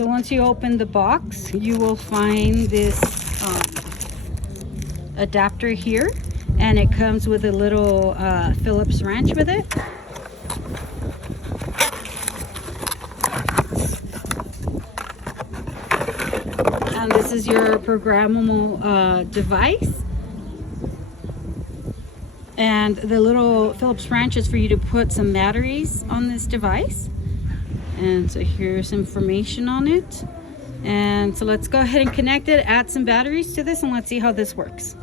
So once you open the box, you will find this adapter here, and it comes with a little Phillips wrench with it. And this is your programmable device. And the little Phillips wrench is for you to put some batteries on this device. And so here's information on it. And so let's go ahead and connect it, add some batteries to this, and let's see how this works.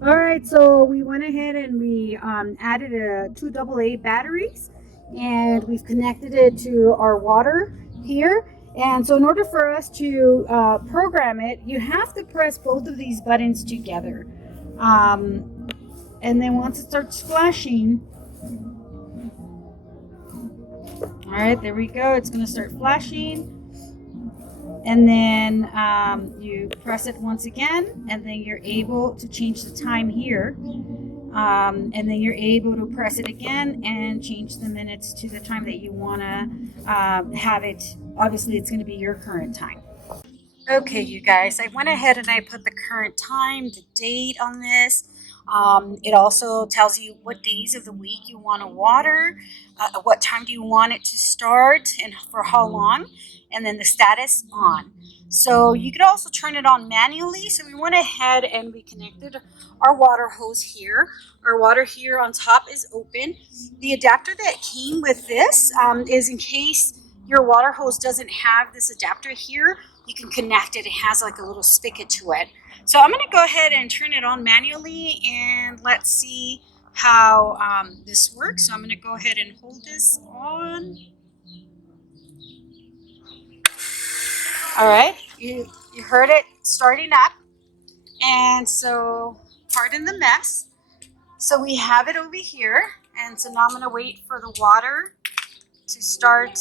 All right, so we went ahead and we added 2 AA batteries, and we've connected it to our water here. And so in order for us to program it, you have to press both of these buttons together. And then once it starts flashing, all right, there we go. It's going to start flashing. And then you press it once again, and then you're able to change the time here. And then you're able to press it again and change the minutes to the time that you want to have it. Obviously, it's going to be your current time. Okay, you guys, I went ahead and I put the current time, the date on this. It also tells you what days of the week you want to water, what time do you want it to start, and for how long, and then the status on. So you could also turn it on manually. So we went ahead and we connected our water hose here. Our water here on top is open. The adapter that came with this is in case your water hose doesn't have this adapter here, you can connect it. It has like a little spigot to it. So I'm going to go ahead and turn it on manually, and let's see how this works. So I'm going to go ahead and hold this on. All right, you heard it starting up, and so pardon the mess. So we have it over here, and so now I'm going to wait for the water to start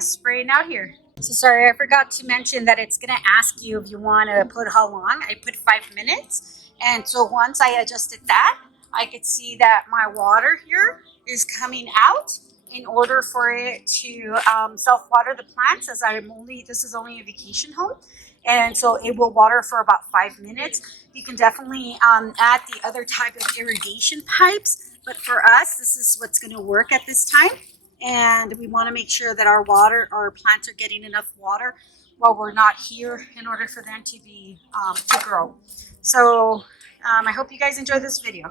spraying out here. So sorry, I forgot to mention that it's going to ask you if you want to put how long. I put 5 minutes, and so once I adjusted that, I could see that my water here is coming out in order for it to self-water the plants, as this is only a vacation home, and so it will water for about 5 minutes. You can definitely add the other type of irrigation pipes, but for us, this is what's going to work at this time. And we want to make sure that our plants are getting enough water while we're not here in order for them to be to grow. So I hope you guys enjoy this video.